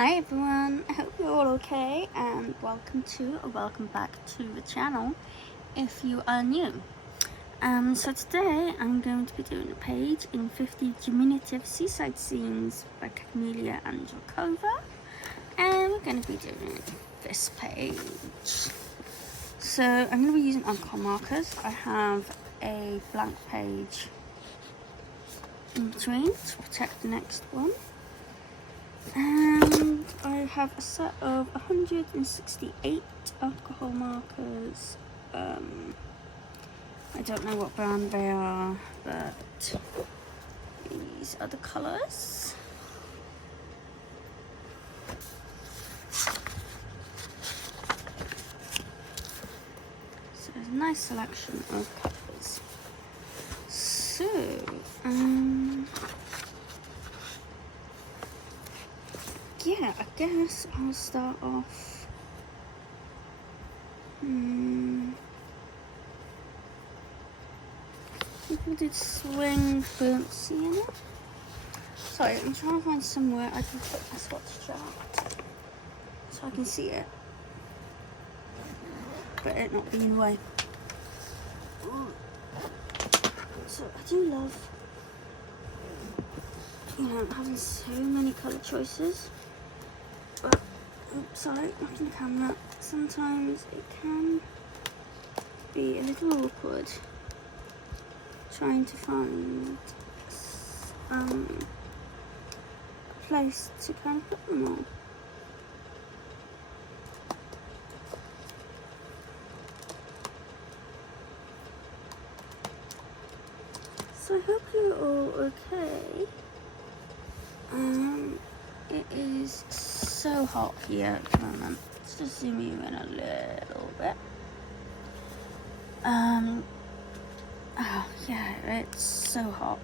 Hi everyone, I hope you're all okay and welcome back to the channel if you are new. So today I'm going to be doing a page in 50 Diminutive Seaside Scenes by Kameliya Angelkova, and we're going to be doing this page. So I'm going to be using alcohol markers. I have a blank page in between to protect the next one. And I have a set of 168 alcohol markers. I don't know what brand they are, but these are the colours. So there's a nice selection of colours. So, yeah, I guess I'll start off. People did swing bouncy in it. Sorry, I'm trying to find somewhere I can put my swatch chart so I can see it, but it not be in the way. So I do love, having so many colour choices. But, sorry, looking at the camera, sometimes it can be a little awkward trying to find a place to kind of put them all. So I hope you're all okay. It is so hot here at the moment. Let's just zoom you in a little bit. Oh yeah, it's so hot.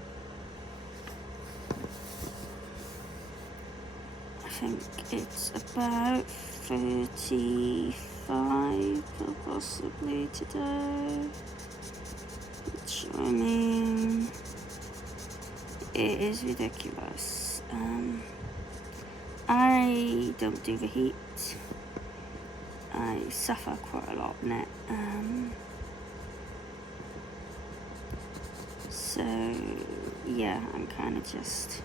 I think it's about 35 possibly today, which I mean, it is ridiculous. I don't do the heat. I suffer quite a lot in it. So yeah, I'm kind of just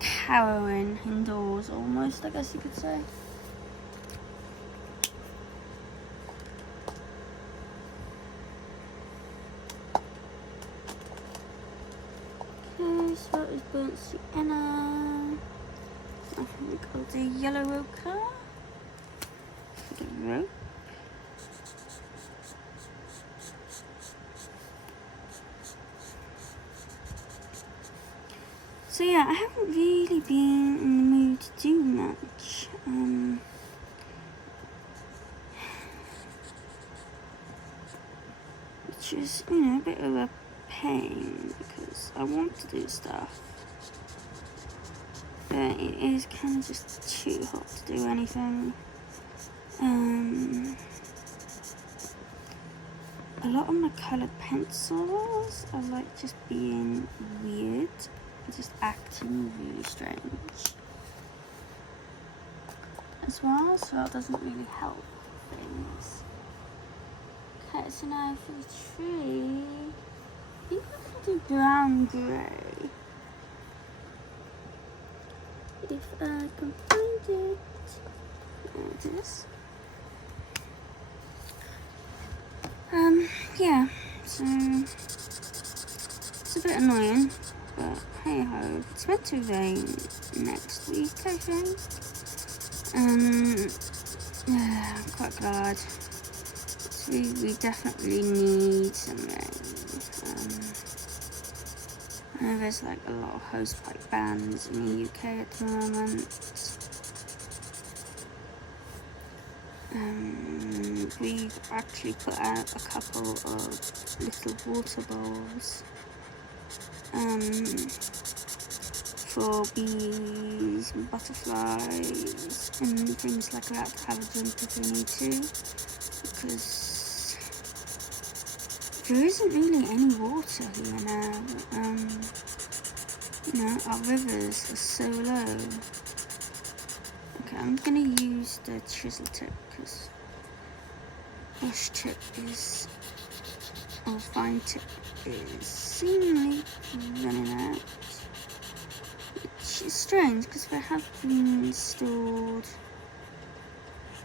cowering indoors almost, I guess you could say. Okay, so that is burnt sienna. I think we got the yellow ochre for the rope. So yeah, I haven't really been in the mood to do much. Which is, a bit of a pain because I want to do stuff. But it is kind of just too hot to do anything. A lot of my coloured pencils are like just being weird, just acting really strange as well, so that doesn't really help things. Okay, so now for the tree, I think I can do brown grey. If I can find it. There it is. Yeah, so it's a bit annoying, but hey ho, it's meant to rain next week, I think. Yeah, I'm quite glad. So we definitely need some rain. I know there's like a lot of hosepipe bans in the UK at the moment. We've actually put out a couple of little water bowls for bees and butterflies and things like that to have a drink if we need to, because there isn't really any water here now. Our rivers are so low. going to use the chisel tip because brush tip is, or fine tip is seemingly running out. Which is strange because they have been installed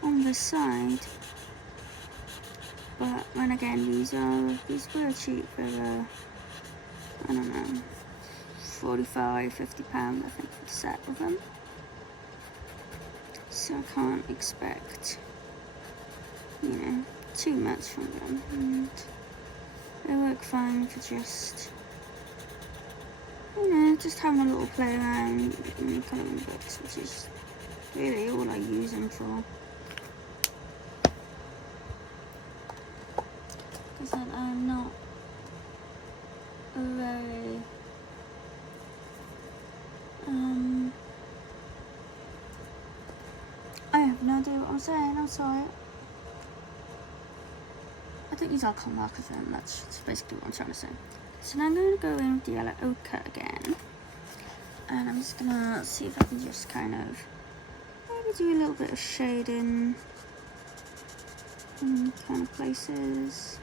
on the side. But then again, these were cheap. They were, I don't know, £45, £50 I think for the set of them. So I can't expect, you know, too much from them. And they work fine for just, you know, just having a little play around in colouring books, which is really all I use them for. Because I'm not a very I have no idea what I'm saying, I'm sorry. I don't use alcohol markers very much, that's basically what I'm trying to say. So now I'm going to go in with the yellow ochre again. And I'm just going to see if I can just kind of maybe do a little bit of shading in kind of places.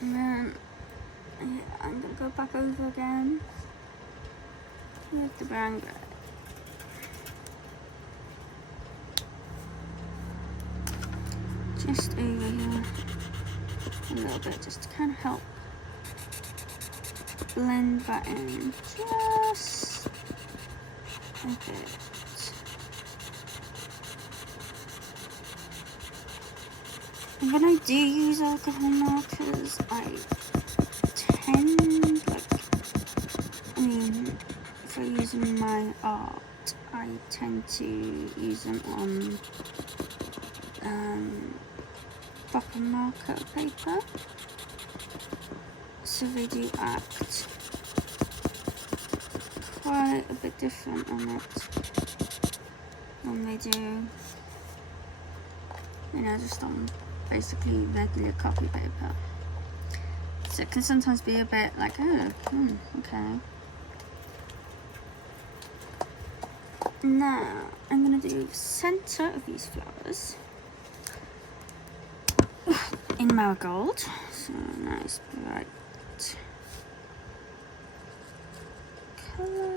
And then I'm going to go back over again with the brown grey. Just over here a little bit, just to kind of help blend that in just a bit. And when I do use alcohol markers, I tend, if I use them in my art, I tend to use them on proper marker paper, so they do act quite a bit different on it than they do, you know, just on basically regular copy paper. So it can sometimes be a bit like, oh, okay. Now I'm going to do the centre of these flowers in marigold, so nice bright colour.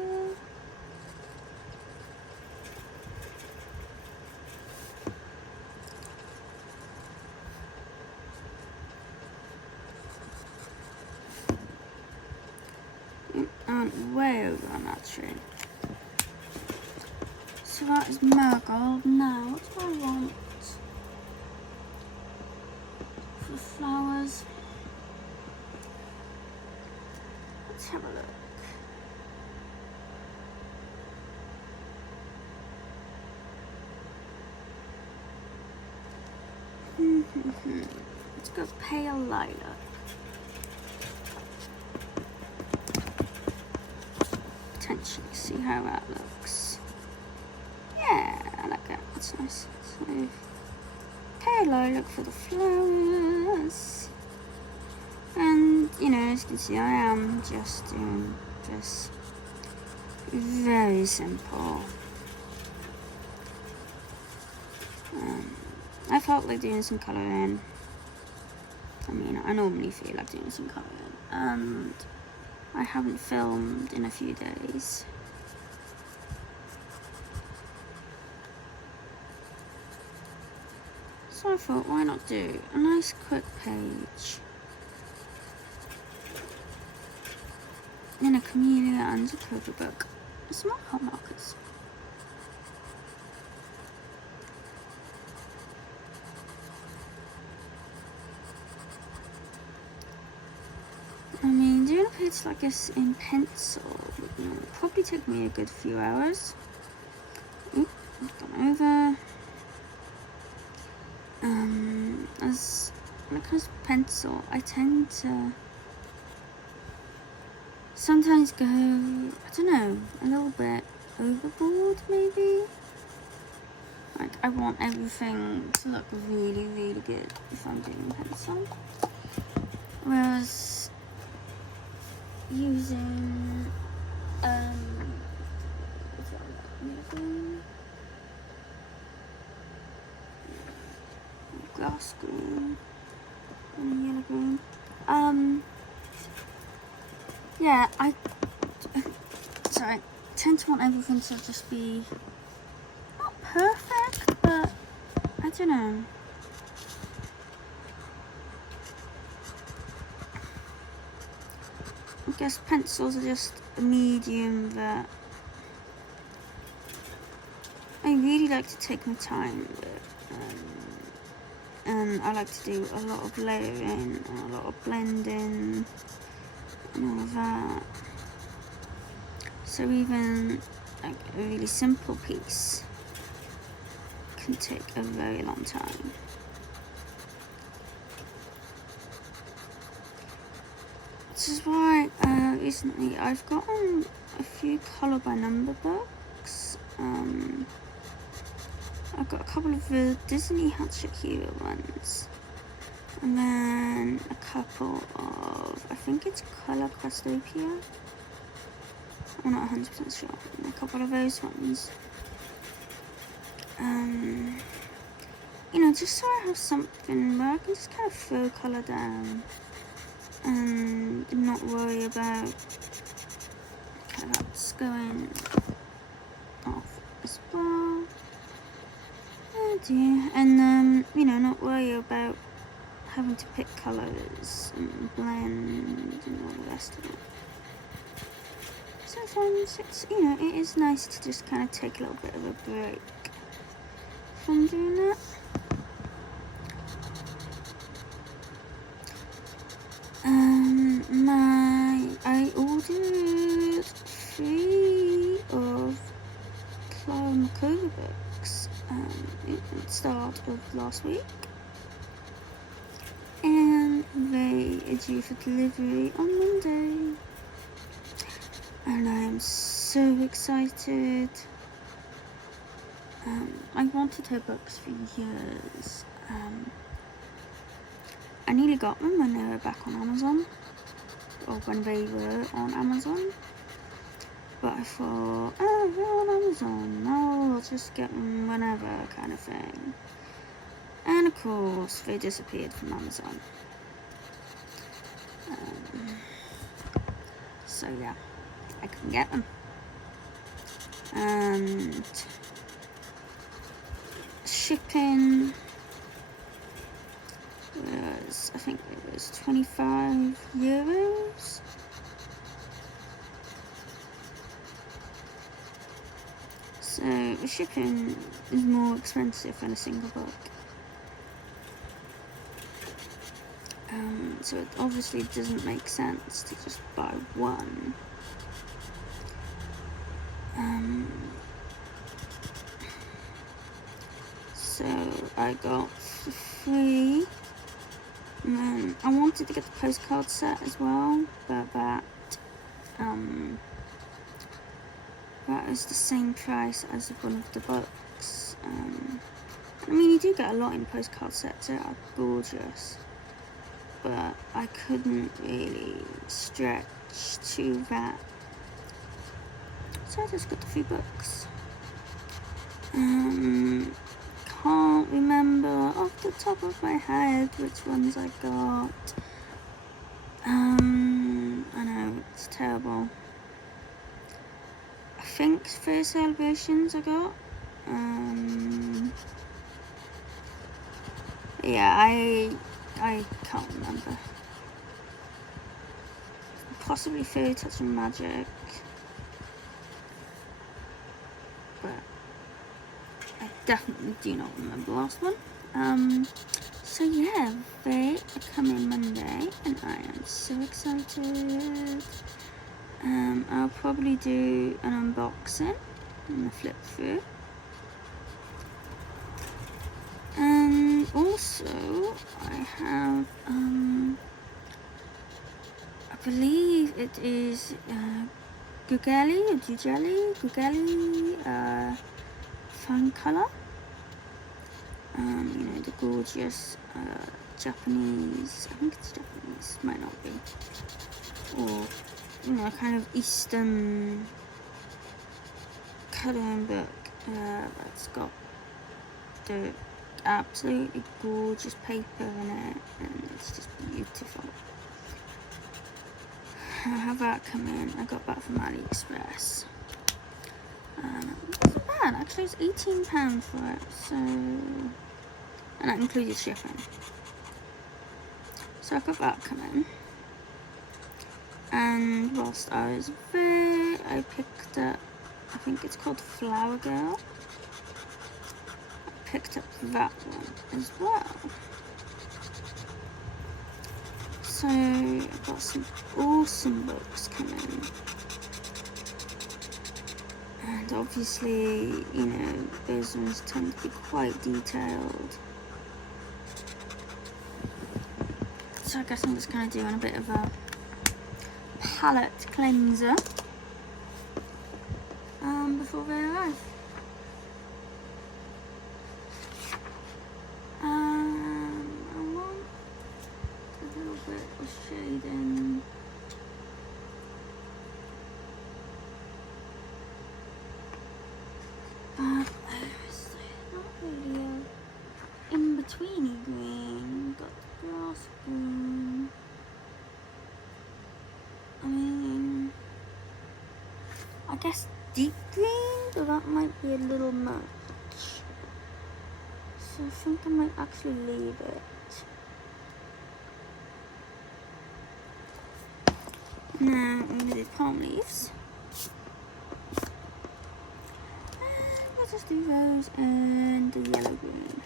And way over on that tree. So that is marigold. Now what do I want for the flowers? Let's have a look. Let's go pale lilac. Potentially see how that looks. Yeah, I like that. That's nice. So pale lilac for the flowers. And you know, as you can see, I am just doing this very simple. I felt like doing some colouring. I mean, I normally feel like doing some colouring, and I haven't filmed in a few days. So I thought, why not do a nice quick page in a Kameliya Angelkova book with some alcohol markers. I mean, doing a page like this in pencil would probably take me a good few hours. Oop, gone over. As when it comes to pencil, I tend to sometimes go, I don't know, a little bit overboard maybe. Like, I want everything to look really, really good if I'm doing pencil. Whereas using glass green and yellow green. Yeah, I tend to want everything to just be not perfect, but I don't know. I guess pencils are just a medium that I really like to take my time with, and I like to do a lot of layering and a lot of blending and all of that. So even like a really simple piece can take a very long time. This is why recently I've gotten a few colour by number books. I've got a couple of the Disney Hatchet Hero ones, and then a couple of, I think it's Colour Crestopia. I'm not 100% sure. And a couple of those ones. You know, just so I have something where I can just kind of throw colour down and not worry about kind of that's going off as well. Oh dear. And you know, not worry about having to pick colours and blend and all the rest of it. Sometimes it's, you know, it is nice to just kind of take a little bit of a break from doing that. I ordered 3 of Kameliya books at the start of last week, and they are due for delivery on Monday, and I am so excited. I wanted her books for years. I nearly got them when they were back on Amazon, or when they were on Amazon, but I thought, oh, they're on Amazon, no, I'll just get them whenever, kind of thing. And of course, they disappeared from Amazon. So yeah, I couldn't get them. And shipping was, I think it was €25. So the shipping is more expensive than a single book. So it obviously doesn't make sense to just buy one. So I got 3. And then I wanted to get the postcard set as well, but that is the same price as one of the books. I mean, you do get a lot in postcard sets, they are gorgeous, but I couldn't really stretch to that, so I just got the 3 books. Can't remember off the top of my head which ones I got. I know, it's terrible. I think Fair Celebrations I got. Yeah, I can't remember. Possibly Fairy Touch and Magic, but I definitely do not remember the last one. So yeah, they are coming Monday, and I am so excited. I'll probably do an unboxing and a flip through. And also I have I believe it is Gugeli fun color. You know, the gorgeous Japanese, I think it's Japanese, might not be, or you know, kind of Eastern colouring book that's got the absolutely gorgeous paper in it, and it's just beautiful. I have that come in. I got that from AliExpress. It's not bad, actually. It's £18 for it, so, and that included shipping. So I got that come in, and whilst I was there, I picked up, I think it's called Flower Girl. I picked up that one as well. So I've got some awesome books coming, and obviously, you know, those ones tend to be quite detailed. So I guess I'm just kind of doing a bit of a palette cleanser before they arrive. I want a little bit of shading. Not really a in-betweeny green. Got the grass green. I mean, I guess deep green, but that might be a little much. So I think I might actually leave it. Now I'm going to do palm leaves. And we'll just do those and the yellow green.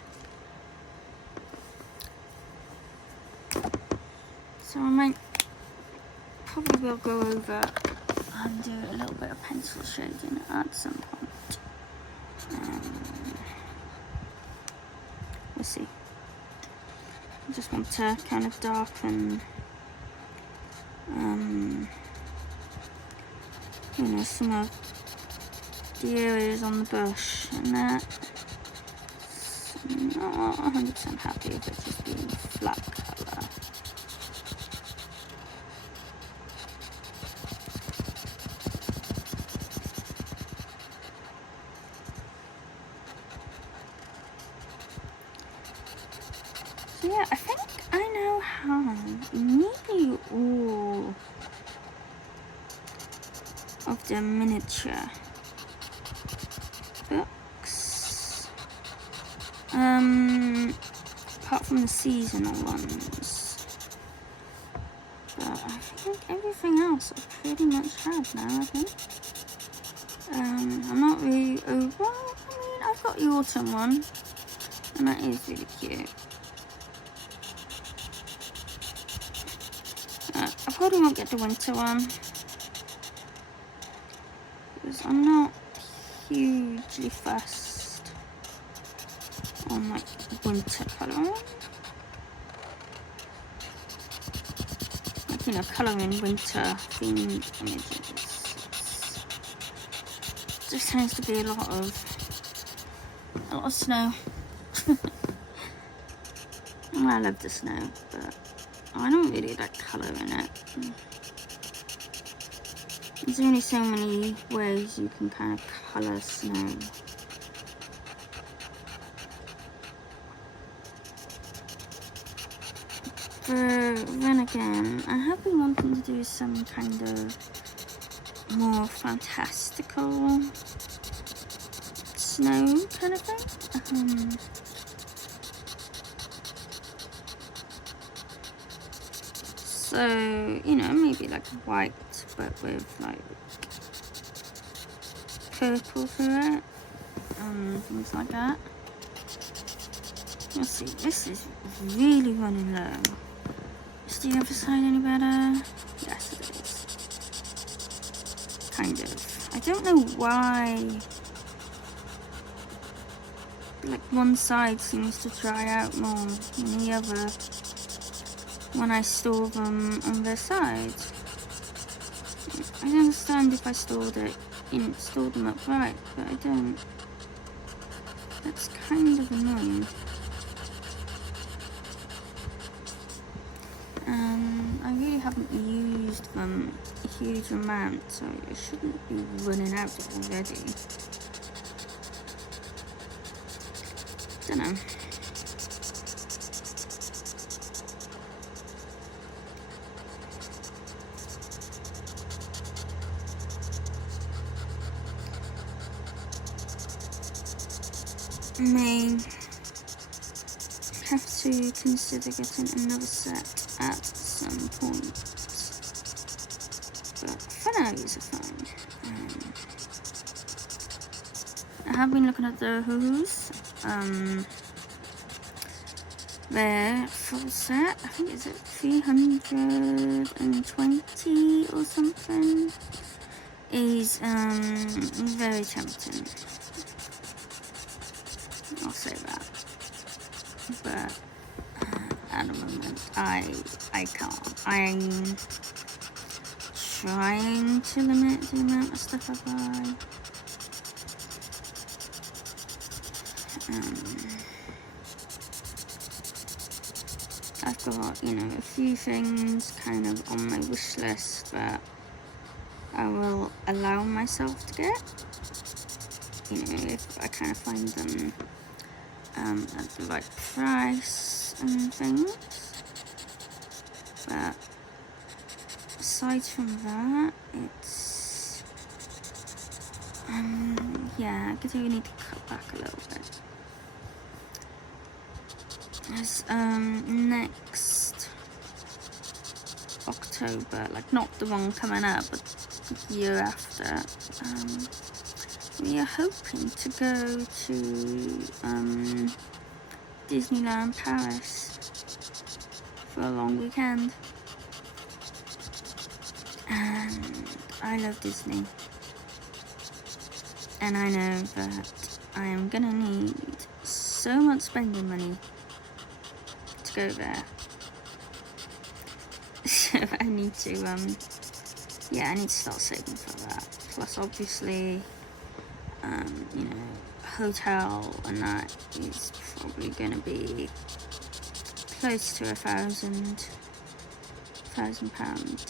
So I might probably will go over and do a little bit of pencil shading at some point. We'll see. I just want to kind of darken, you know, some of the areas on the bush, and that. I'm not 100% happy with it just being flat colour. So yeah, I think I now have nearly all of the miniature books, apart from the seasonal ones, but I think everything else I pretty much have now, I think. I'm not really over, well, I mean, I've got the autumn one, and that is really cute. I probably won't get the winter one, because I'm not hugely fussed on like winter colouring. Like, you know, colouring winter themed images. There tends to be a lot of snow. Well, I love the snow, but I don't really like colour in it. There's only so many ways you can kind of colour snow. But then again, I have been wanting to do some kind of more fantastical snow kind of thing. So, you know, maybe like white, but with like purple through it, things like that. Let's see, this is really running low. Is the other side any better? Yes, it is. Kind of. I don't know why like one side seems to dry out more than the other when I store them on their sides. I understand if I stored them upright, but I don't. That's kind of annoying. I really haven't used them a huge amount, so I shouldn't be running out already. Don't know. May have to consider getting another set at some point, but for now these are fine. I have been looking at the hoo-hoos. Their full set, I think it's at 320 or something, is very tempting. I'll say that, but at the moment I can't. I'm trying to limit the amount of stuff I buy. I've got, a few things kind of on my wish list that I will allow myself to get, if I kind of find them at the right price and things. But aside from that, it's yeah, I could really need to cut back a little bit. As next October, like not the one coming up, but the year after, we are hoping to go to Disneyland Paris for a long weekend. And I love Disney, and I know that I am gonna need so much spending money to go there. So I need to I need to start saving for that. Plus obviously hotel and that is probably gonna be close to £1,000.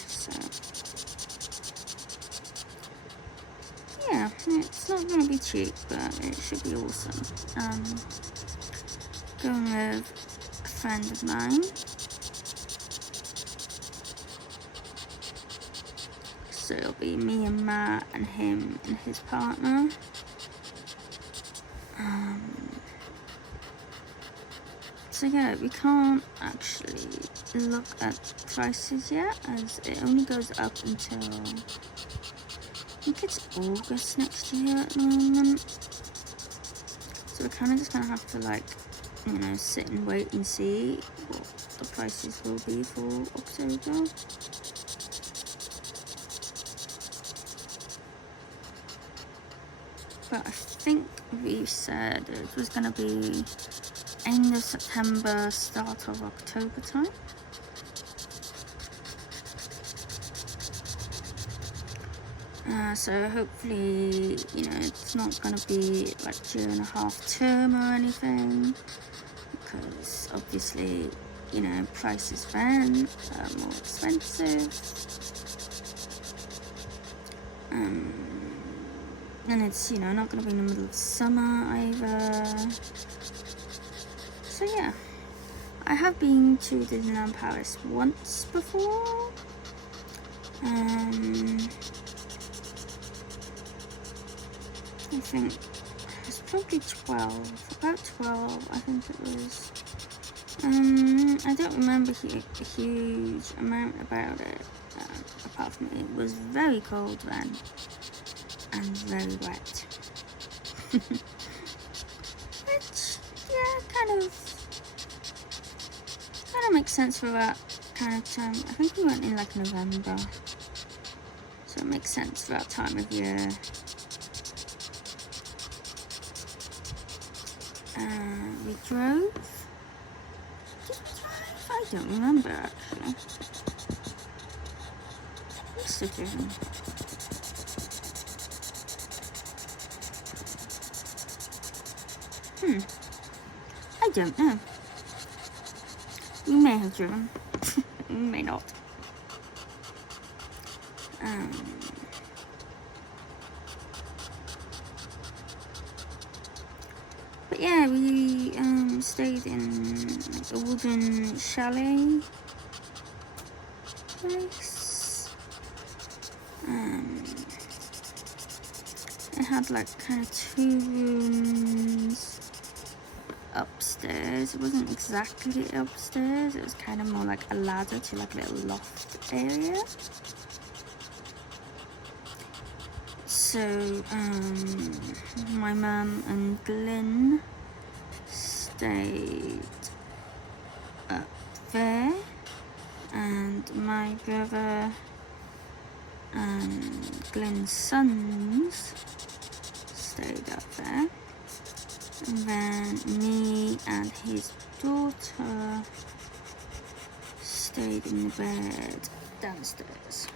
So yeah, it's not gonna be cheap, but it should be awesome. Going with a friend of mine, so it'll be me and Matt and him and his partner. So yeah, we can't actually look at prices yet, as it only goes up until, I think it's August next year at the moment. So we're kind of just gonna have to sit and wait and see what the prices will be for October. But I think we said it was gonna be end of September, start of October time. So hopefully, it's not going to be like during a half term or anything, because obviously, prices then are more expensive. And it's, not going to be in the middle of summer either. So yeah, I have been to Disneyland Paris once before. I think it's probably about 12, I think it was. I don't remember a huge amount about it, apart from it was very cold then, and very wet. Which, yeah, kind of makes sense for that kind of time. I think we went in like November, so it makes sense for that time of year. We drove. Did we drive? I don't remember actually. Must have driven. I don't know. We may have driven. We may not. But yeah, we stayed in like a wooden chalet place. It had like kind of 2 rooms upstairs. It wasn't exactly upstairs, it was kind of more like a ladder to like a little loft area. So my mum and Glyn stayed up there, and my brother and Glyn's sons stayed up there, and then me and his daughter stayed in the bed downstairs.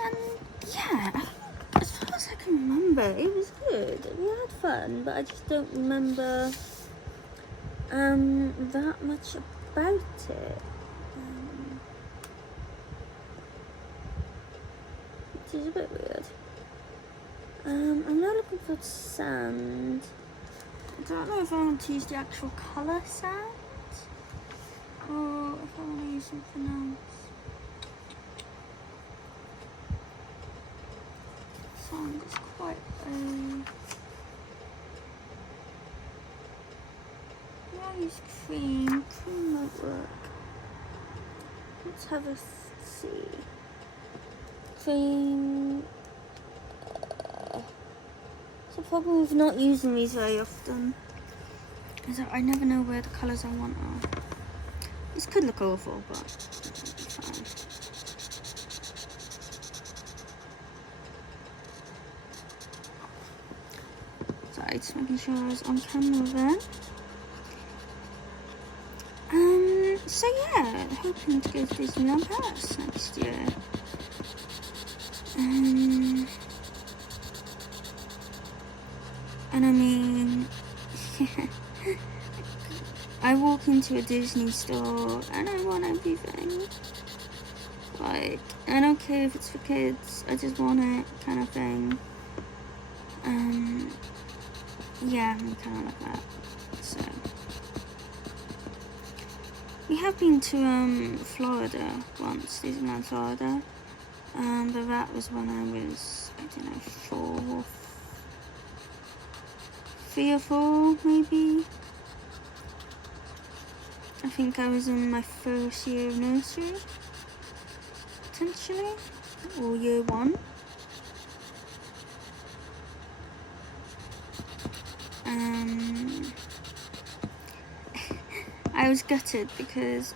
And yeah, as far as I can remember, it was good. We had fun, but I just don't remember that much about it. Which is a bit weird. I'm now looking for sand. I don't know if I want to use the actual colour sand or if I want to use something else. Sand is quite I use cream. Cream won't work. Let's have a see. Cream. The problem with not using these very often is that I never know where the colours I want are. This could look awful, but it's fine. Sorry, just making sure I was on camera then. So yeah, hoping to go to Disneyland Paris next year. And I mean, I walk into a Disney store and I want everything. Like, I don't care if it's for kids, I just want it, kind of thing. Yeah, I'm kind of like that. So, we have been to Florida once, Disneyland Florida. But that was when I was, I don't know, 3 or 4 maybe. I think I was in my first year of nursery, potentially, or year 1. I was gutted because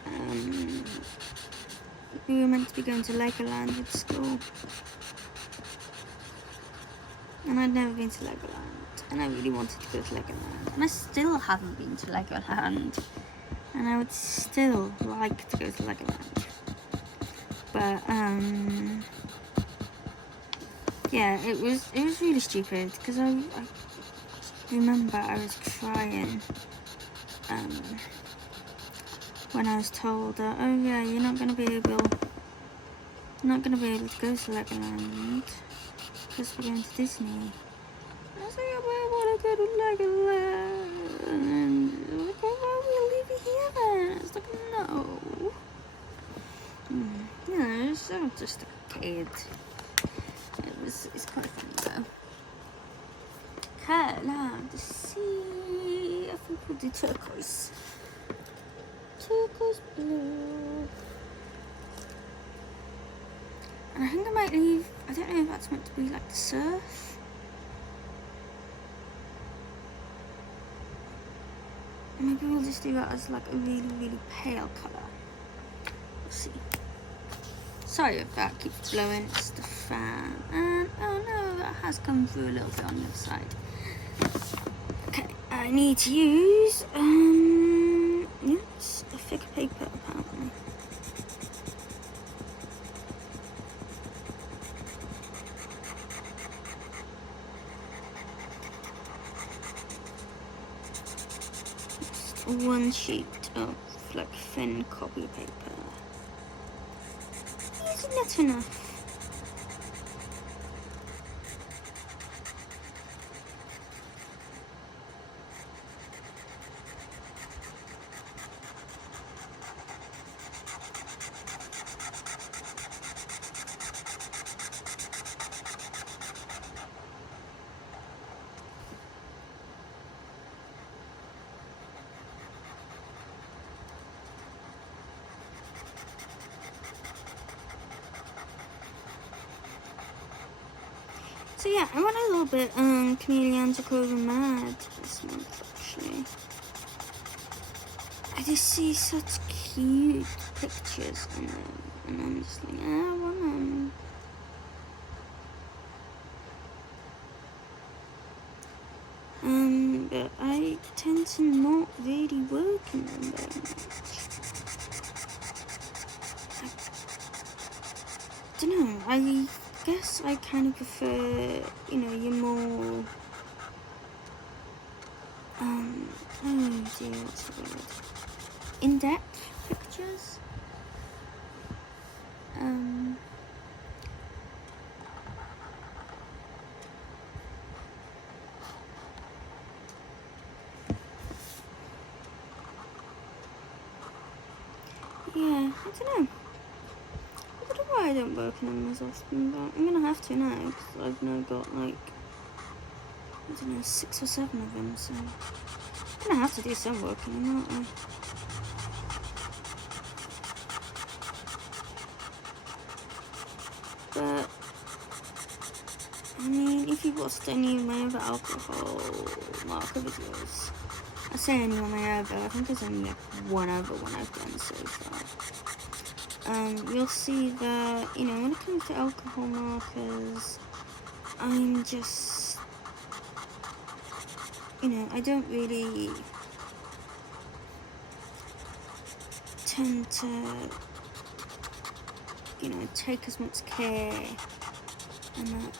we were meant to be going to Legoland with school, and I'd never been to Legoland, and I really wanted to go to Legoland, and I still haven't been to Legoland, and I would still like to go to Legoland, but yeah, it was really stupid because I remember I was crying when I was told that, oh yeah, you're not gonna be able to go to Legoland because we're going to Disney. I was like, oh, I want to go to Legoland. And I was like, oh, we'll leave you here then. I was like, no. You know, I'm just a kid. It's quite fun though. Okay, now the sea. I think we'll do turquoise. Turquoise blue. And I think I might leave, I don't know if that's meant to be like the surf. Maybe we'll just do that as like a really, really pale colour. We'll see. Sorry if that keeps blowing, it's the fan. And oh no, that has come through a little bit on the other side. Okay, I need to use yes, a thicker paper apparently. Just one sheet of like thin copy paper. Isn't that enough? So yeah, I went a little bit Kameliya Angelkova mad this month actually. I just see such cute pictures in them, and I'm just like, I want them. But I tend to not really work in them very much. I don't know, I guess I kind of prefer, you know, your more, oh dear, what's the word? In-depth pictures. Yeah, I don't know. I don't know why I don't work on them as often, but I'm gonna have to now because I've now got like, I don't know, 6 or 7 of them, so I'm gonna have to do some work on them, aren't I? But I mean, if you've watched any of my other alcohol marker videos, I say any of my other, I think there's only like one other one I've done so far. You'll see that, you know, when it comes to alcohol markers, I'm just, you know, I don't really tend to, you know, take as much care and that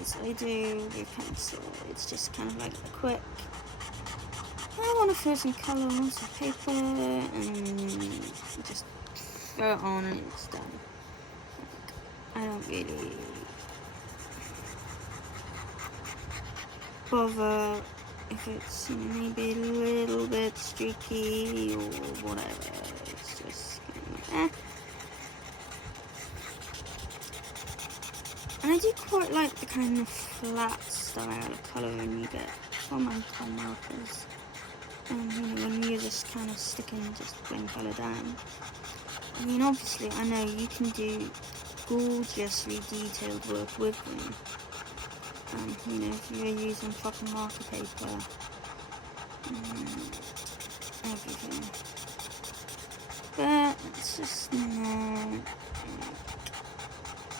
as I do with pencil. It's just kind of like a quick, I want to throw some colour on some paper and just throw it on and it's done. I don't really bother if it's, you know, maybe a little bit streaky or whatever. It's just kind of, And I do quite like the kind of flat style of colouring you get from alcohol markers. You know, when you're just kind of sticking just plain colour down. I mean, obviously, I know you can do gorgeously detailed work with them. You know, if you're using proper marker paper, everything. But it's just not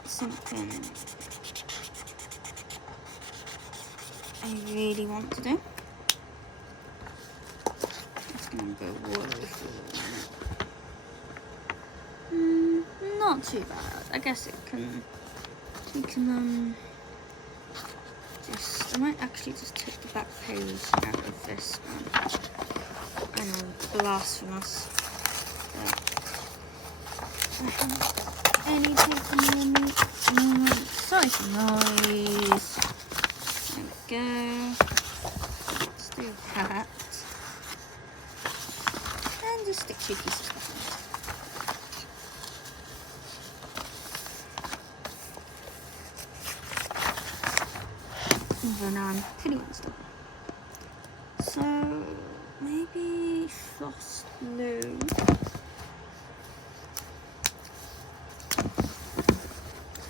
something I really want to do. It's gonna go way through. Not too bad. I guess it can. You can just. I might actually just take the back page out of this one. I know, blasphemous. I haven't any paper near me. Sorry for noise. There we go. Let's do that. And just stick 2 pieces behind. Even though I'm pretty unstable. So maybe frost blue.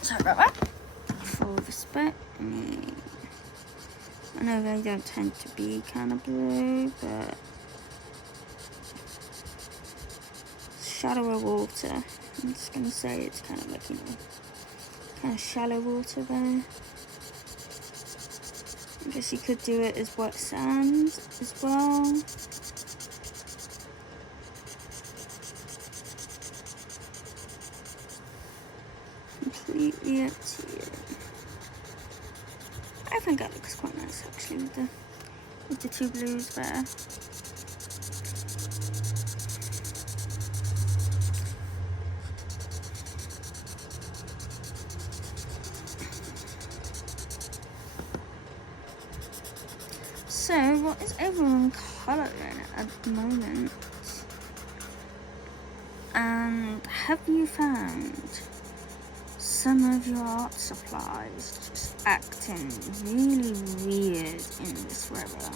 Sorry about that. For this bit, I know they don't tend to be kind of blue, but shallower water. I'm just going to say it's kind of like, you know, kind of shallow water there. I guess you could do it as wet sand as well. Completely up to you. I think that looks quite nice actually with the two blues there. So, what is everyone colouring at the moment? And have you found some of your art supplies just acting really weird in this weather?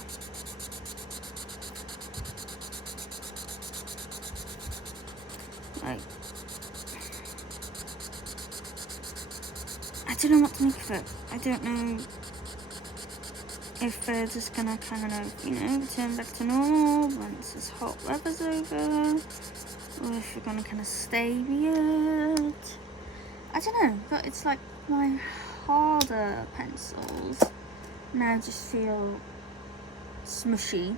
Like, I don't know what to make of it. I don't know if they're just gonna kind of, you know, return back to normal once this hot weather's over, or if we're gonna kind of stay weird. I don't know, but it's like my harder pencils now just feel smushy,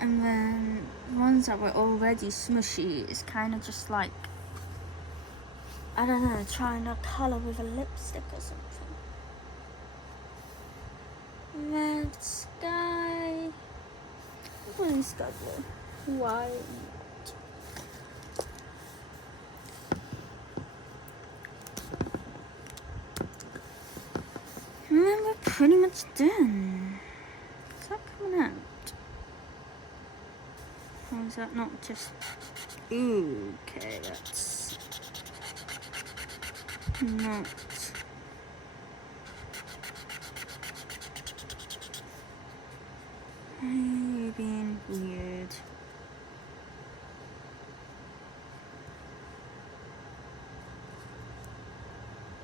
and then ones that were already smushy is kind of just like, I don't know, trying to colour with a lipstick or something. Red sky, blue sky blue, white. And then we're pretty much done. Is that coming out? Or is that not just... Okay, that's not... You're being weird.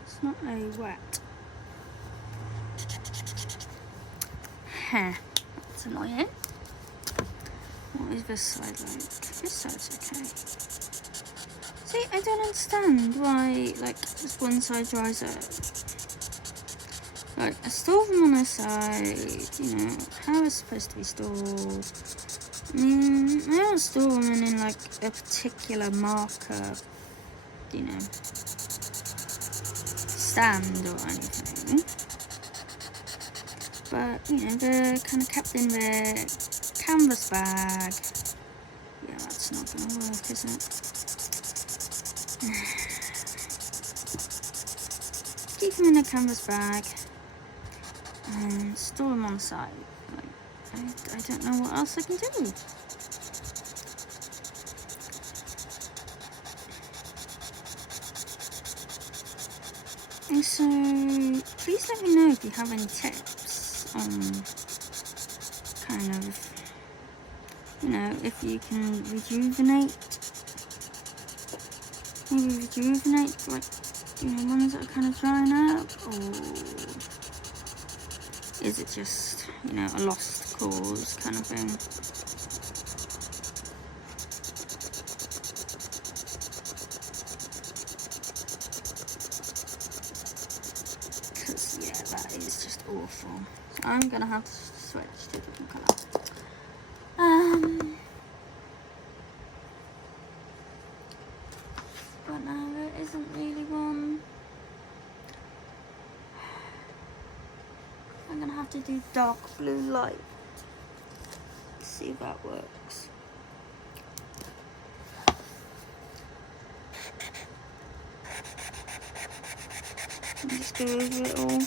It's not a wet. That's annoying. What is this side like? This side's okay. See, I don't understand why, like, this one side dries out. Like, I store them on their side, you know, how it's supposed to be stored. I mean, I don't store them in like a particular marker, you know, stand or anything. But, you know, they're kind of kept in their canvas bag. Yeah, that's not going to work, is it? Keep them in a canvas bag and store them on the side. Like, I don't know what else I can do. And so, please let me know if you have any tips on kind of, you know, if you can rejuvenate, like, you know, ones that are kind of drying up, or is it just, you know, a lost cause kind of thing? Because, yeah, that is just awful. So I'm going to have to switch to a different colour. But now there isn't really one. I'm going to have to do dark blue light. Let's see if that works. And just go over it all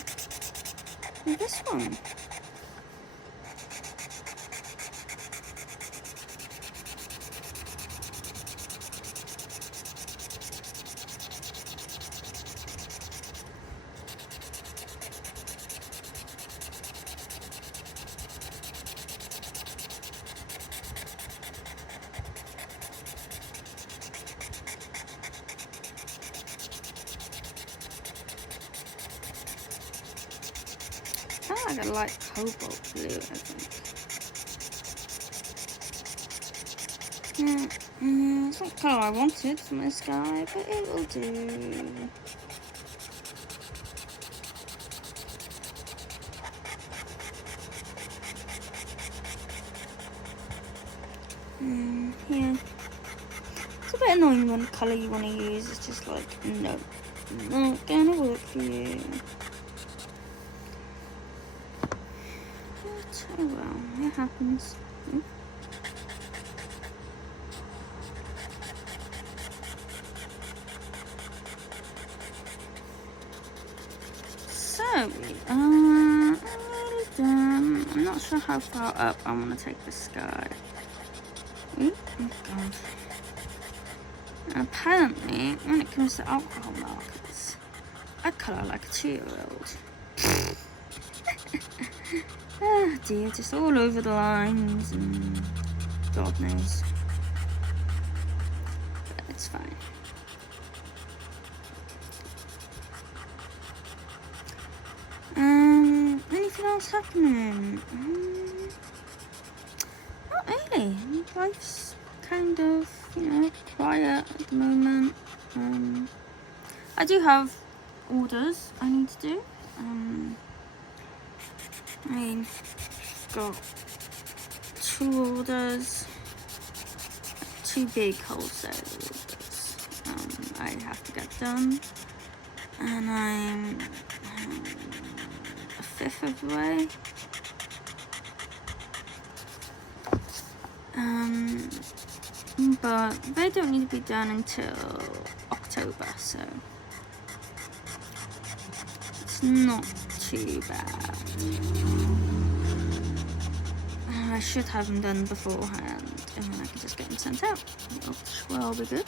with this one. I like a light cobalt blue, I think. It's not the colour I wanted for my sky, but it will do. Yeah. It's a bit annoying when the colour you want to use is just like, no, not gonna work for you. But, oh well, it happens. So, I'm nearly done. I'm not sure how far up I want to take the sky. Oh god. Apparently, when it comes to alcohol markers, I colour like a 2-year-old. Oh dear, just all over the lines and God knows. But it's fine. Anything else happening? Not really. Life's kind of, quiet at the moment. I do have orders I need to do. I've got 2 orders, 2 big wholesale orders I have to get done, and I'm a fifth of the way. But they don't need to be done until October, so it's not too bad. I should have them done beforehand, and then I can just get them sent out, which will be good.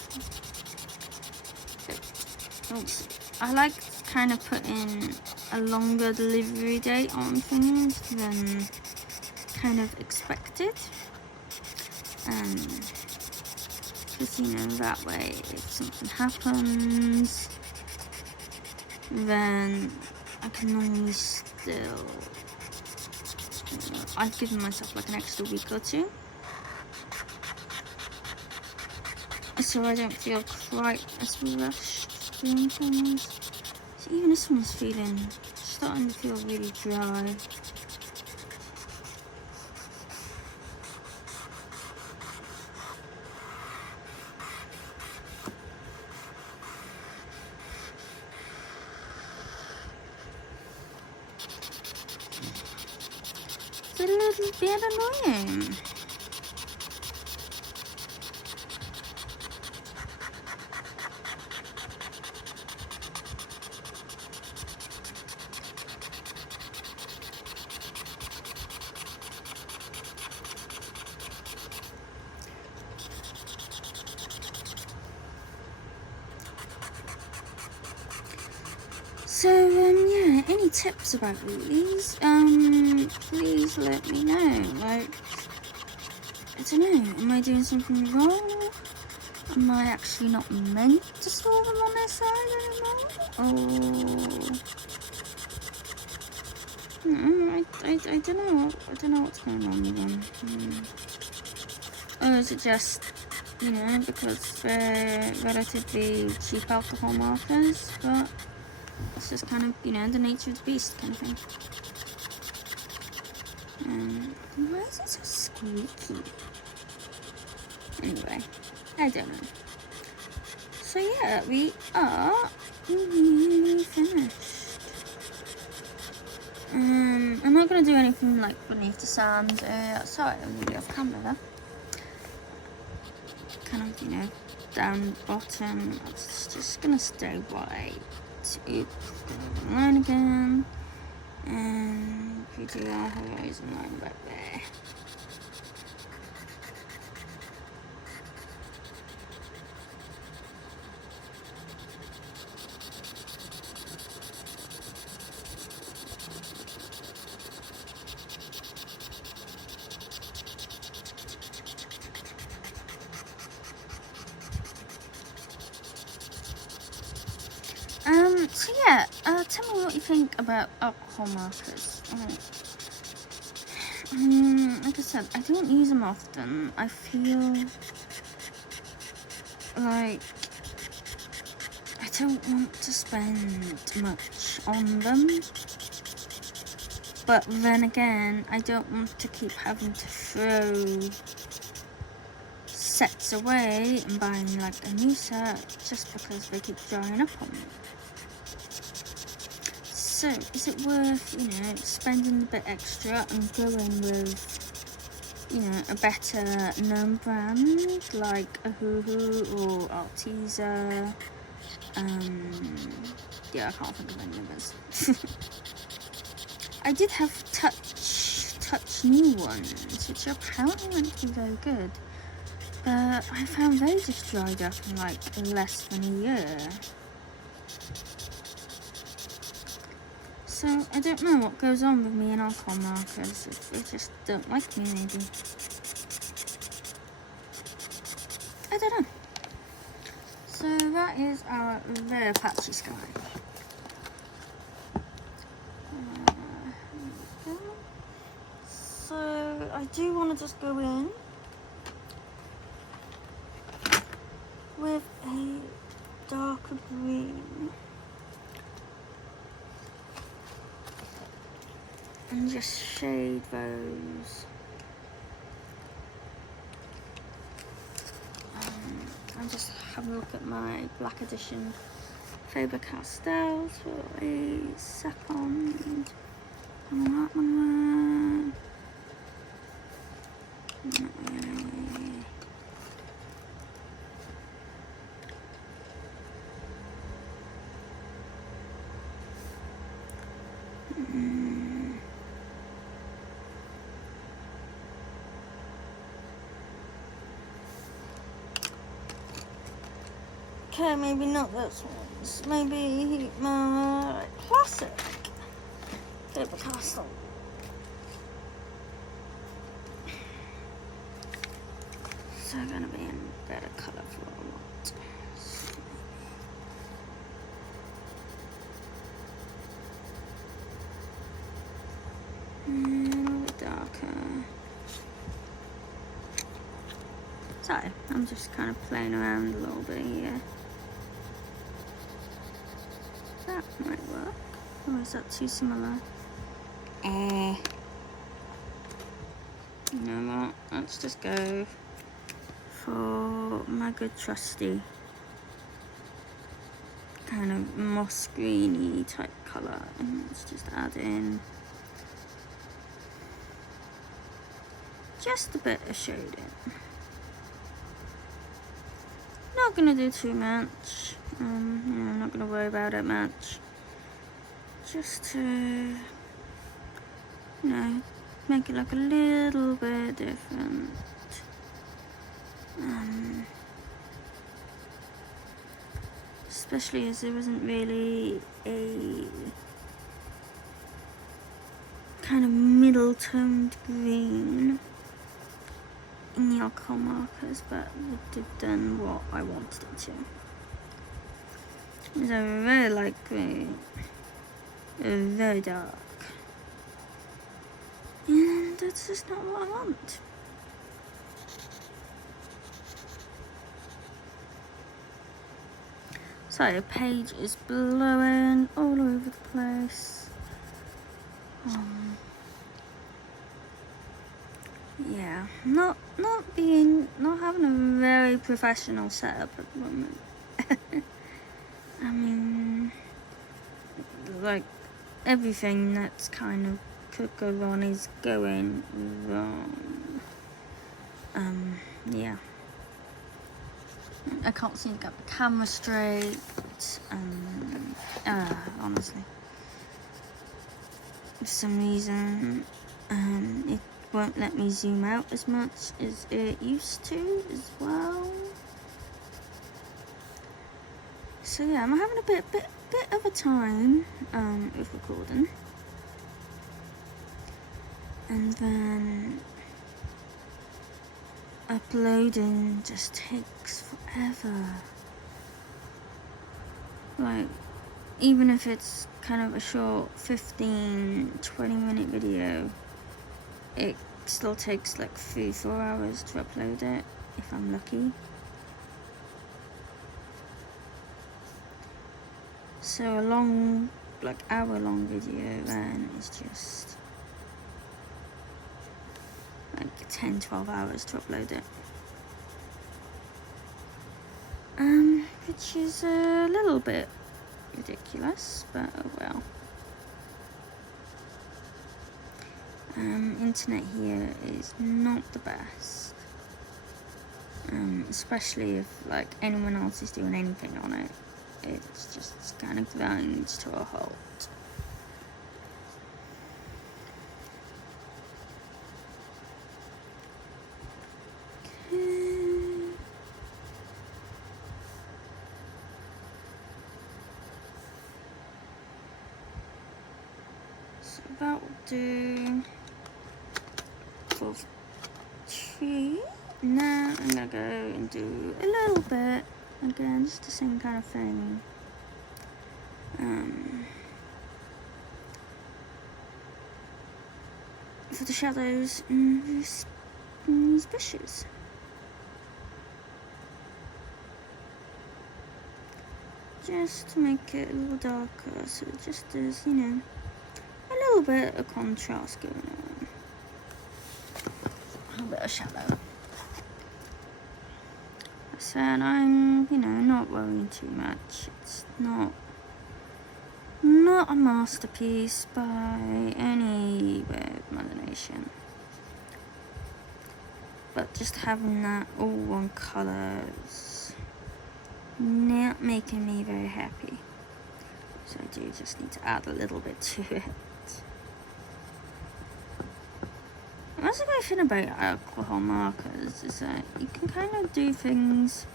I like kind of putting a longer delivery date on things than kind of expected. Because that way if something happens, then I can normally still, I've given myself like an extra week or 2, so I don't feel quite as rushed doing things. So even this one is starting to feel really dry. It's a little bit annoying. So, yeah, any tips about these, please let me know. Like, I don't know, am I doing something wrong? Am I actually not meant to store them on their side anymore? I don't know. I don't know what's going on with them. Or is it just, because they're relatively cheap alcohol markers, but it's just kind of, the nature of the beast kind of thing. Why is it so squeaky? Anyway, I don't know. So yeah, we are nearly finished. I'm not going to do anything like beneath the sand. Sorry, I'm really off camera. Kind of, down the bottom. It's just going to stay white. Oops, go line again, and we do our horizon line back there. So yeah, tell me what you think about alcohol markers. Like I said, I don't use them often. I feel like, I don't want to spend much on them, but then again, I don't want to keep having to throw sets away and buying like a new set just because they keep drying up on me. So, is it worth, spending a bit extra and going with, a better known brand like a Hoo or Arteza? Yeah, I can't think of any others. I did have touch new ones, which are apparently meant to be very good, but I found they just dried up in like less than a year. So I don't know what goes on with me and alcohol markers. They just don't like me, maybe. I don't know. So that is our very patchy sky. So I do want to just go in with a darker green and just shade those. I'll just have a look at my Black Edition Faber-Castells for a second. And that one there. Okay, maybe not those ones. Maybe my classic Faber-Castell. So gonna be in better colour for a lot. A little bit darker. So I'm just kind of playing around a little bit here. That might work. Or is that too similar? You know what? Let's just go for my good trusty kind of moss greeny type colour, and let's just add in just a bit of shading. Not gonna do too much. I'm not gonna worry about it much. Just to, make it look a little bit different. Especially as there wasn't really a kind of middle toned green in the alcohol markers, but it did done what I wanted it to. Because I really like green, very dark, and that's just not what I want. So the page is blowing all over the place. Yeah, not having a very professional setup at the moment. I mean, like everything that's kind of could go wrong is going wrong. Yeah. I can't seem to get the camera straight. Honestly, for some reason, it won't let me zoom out as much as it used to as well. So yeah, I'm having a bit of a time with recording, and then uploading just takes forever. Like, even if it's kind of a short 15-20 minute video, it still takes like 3-4 hours to upload it if I'm lucky. So a long, like hour-long video, and it's just like 10-12 hours to upload it. Which is a little bit ridiculous, but oh well. Internet here is not the best, especially if like anyone else is doing anything on it. It's just kind of grinds to a halt. So that will do for 3. Now I'm gonna go and do a little bit again, just the same kind of thing. For the shadows in these bushes. Just to make it a little darker, so it just there's, you know, a little bit of contrast going on. A little bit of shadow. I said I'm, you know, not worrying too much. It's not a masterpiece by any way of imagination. But just having that all one colour is not making me very happy. So I do just need to add a little bit to it. What's a great thing about alcohol markers is that you can kind of do things,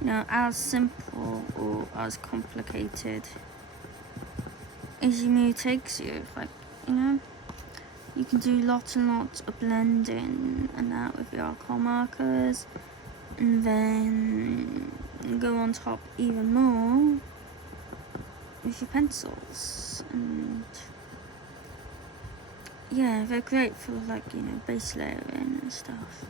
you know, as simple or as complicated as your mood takes you. Like, you know, you can do lots and lots of blending and that with your alcohol markers, and then go on top even more with your pencils. And yeah, they're great for, like, you know, base layering and stuff.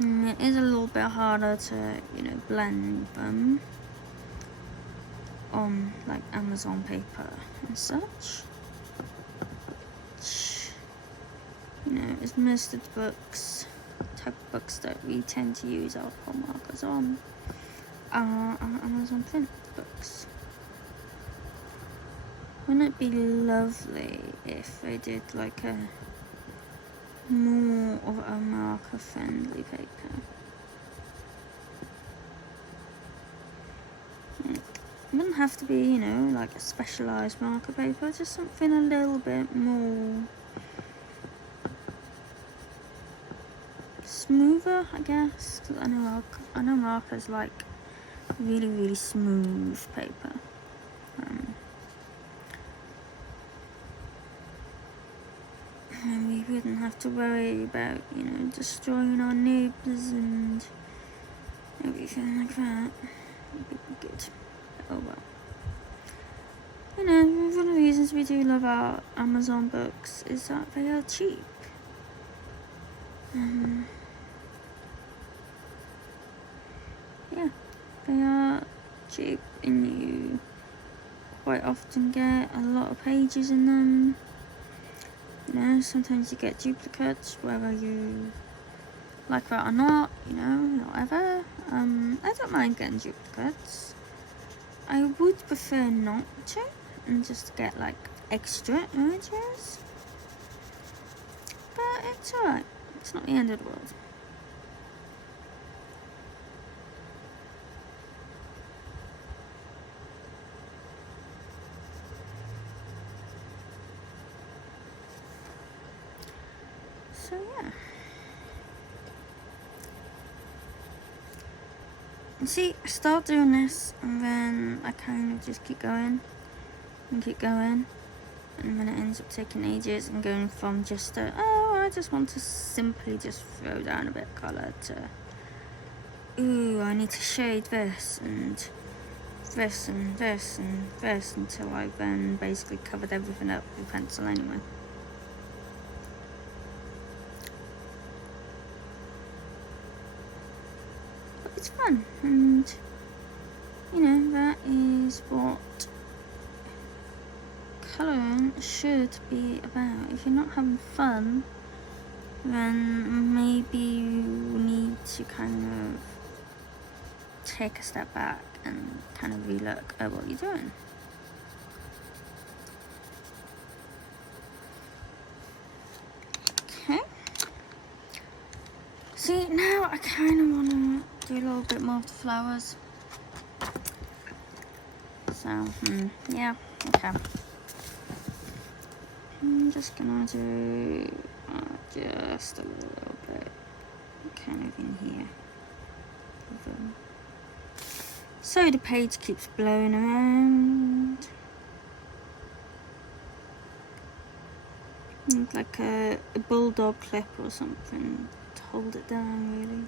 It is a little bit harder to, you know, blend them on like Amazon paper and such. You know, it's most of the books, type of books that we tend to use alcohol markers on are Amazon print books. Wouldn't it be lovely if they did like a more of a marker friendly paper? It wouldn't have to be, you know, like a specialised marker paper, just something a little bit more smoother, I guess. 'Cause I know markers like really, really smooth paper. And we wouldn't have to worry about, you know, destroying our nibs and everything like that. It'd be good. Oh well. You know, one of the reasons we do love our Amazon books is that they are cheap. Yeah, they are cheap, and you quite often get a lot of pages in them. You know, sometimes you get duplicates, whether you like that or not, you know, whatever. I don't mind getting duplicates. I would prefer not to, and just get like extra images. But it's alright. It's not the end of the world. So yeah. You see, I start doing this, and then I kind of just keep going and keep going, and then it ends up taking ages and going from just I just want to simply just throw down a bit of colour to, ooh, I need to shade this and this and this and this, until I then basically covered everything up with pencil anyway. fun. And you know, that is what colouring should be about. If you're not having fun, then maybe you need to kind of take a step back and kind of relook at what you're doing. Okay. See, now I kind of want to do a little bit more of the flowers. So, yeah, okay. I'm just gonna do just a little bit kind of in here. So the page keeps blowing around. Like a bulldog clip or something to hold it down, really.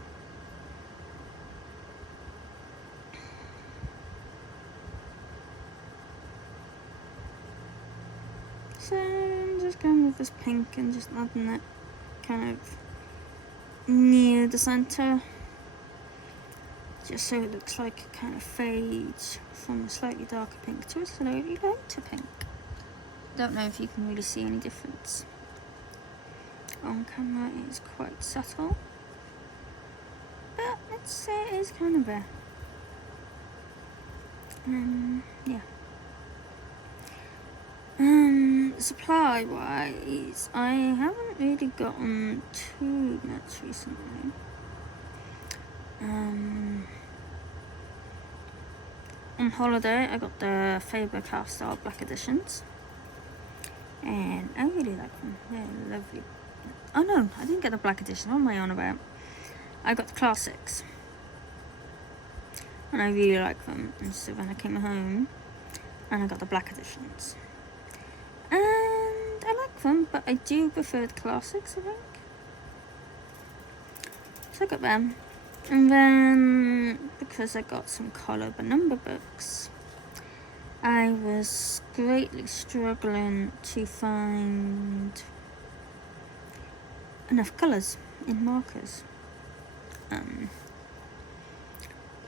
So I'm just going with this pink and just adding it kind of near the centre, just so it looks like it kind of fades from a slightly darker pink to a slightly lighter pink. Don't know if you can really see any difference. On camera it is quite subtle, but let's say it is kind of there. Yeah. Supply wise, I haven't really gotten too much recently. On holiday I got the Faber-Castell Black Editions, and I really like them. They're lovely. Oh no, I didn't get the Black Edition. What am I on about? I got the Classics, and I really like them. And so when I came home, and I got the Black Editions, and I like them, but I do prefer the Classics, I think. So I got them. And then, because I got some colour by number books, I was greatly struggling to find enough colours in markers.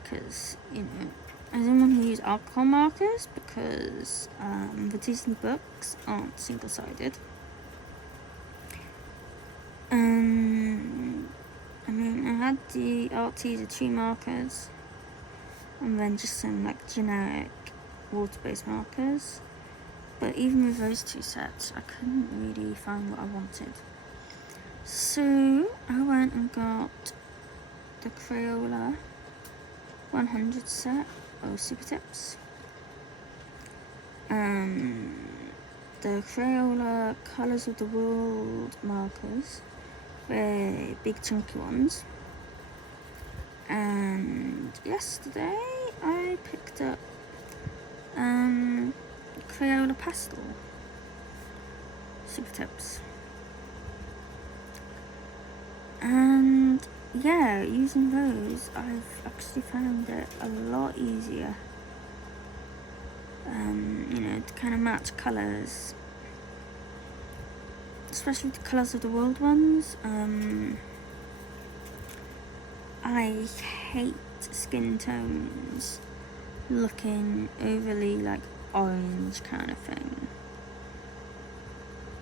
Because, you know, I didn't want to use alcohol markers because the Disney books aren't single-sided. I mean, I had the Arteza tree markers, and then just some like generic water-based markers. But even with those two sets, I couldn't really find what I wanted. So I went and got the Crayola 100 set of Super Tips. The Crayola Colours of the World markers, the big chunky ones. And yesterday I picked up Crayola Pastel Super Tips. And yeah, using those I've actually found it a lot easier, you know, to kind of match colours, especially the Colours of the World ones. I hate skin tones looking overly like orange kind of thing.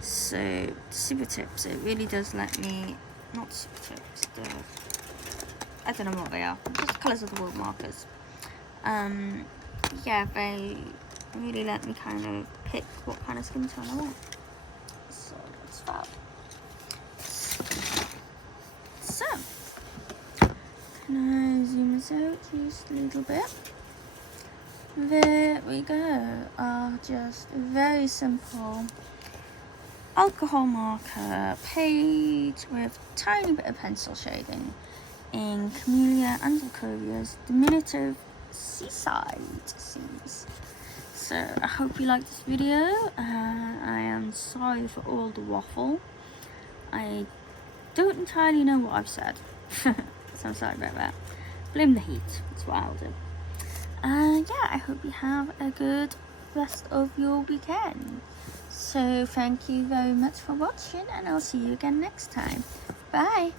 So Super Tips, it really does let me, not Super Tips, I don't know what they are, just Colours of the World markers. Yeah, they really let me kind of pick what kind of skin tone I want. So that's fab. So, can I zoom this out just a little bit? There we go. Just a very simple alcohol marker page with a tiny bit of pencil shading in Kameliya Angelkova's Diminutive Seaside series. So I hope you liked this video. I am sorry for all the waffle. I don't entirely know what I've said, so I'm sorry about that. Blame the heat, that's what I'll do. Yeah, I hope you have a good rest of your weekend. So thank you very much for watching, and I'll see you again next time. Bye.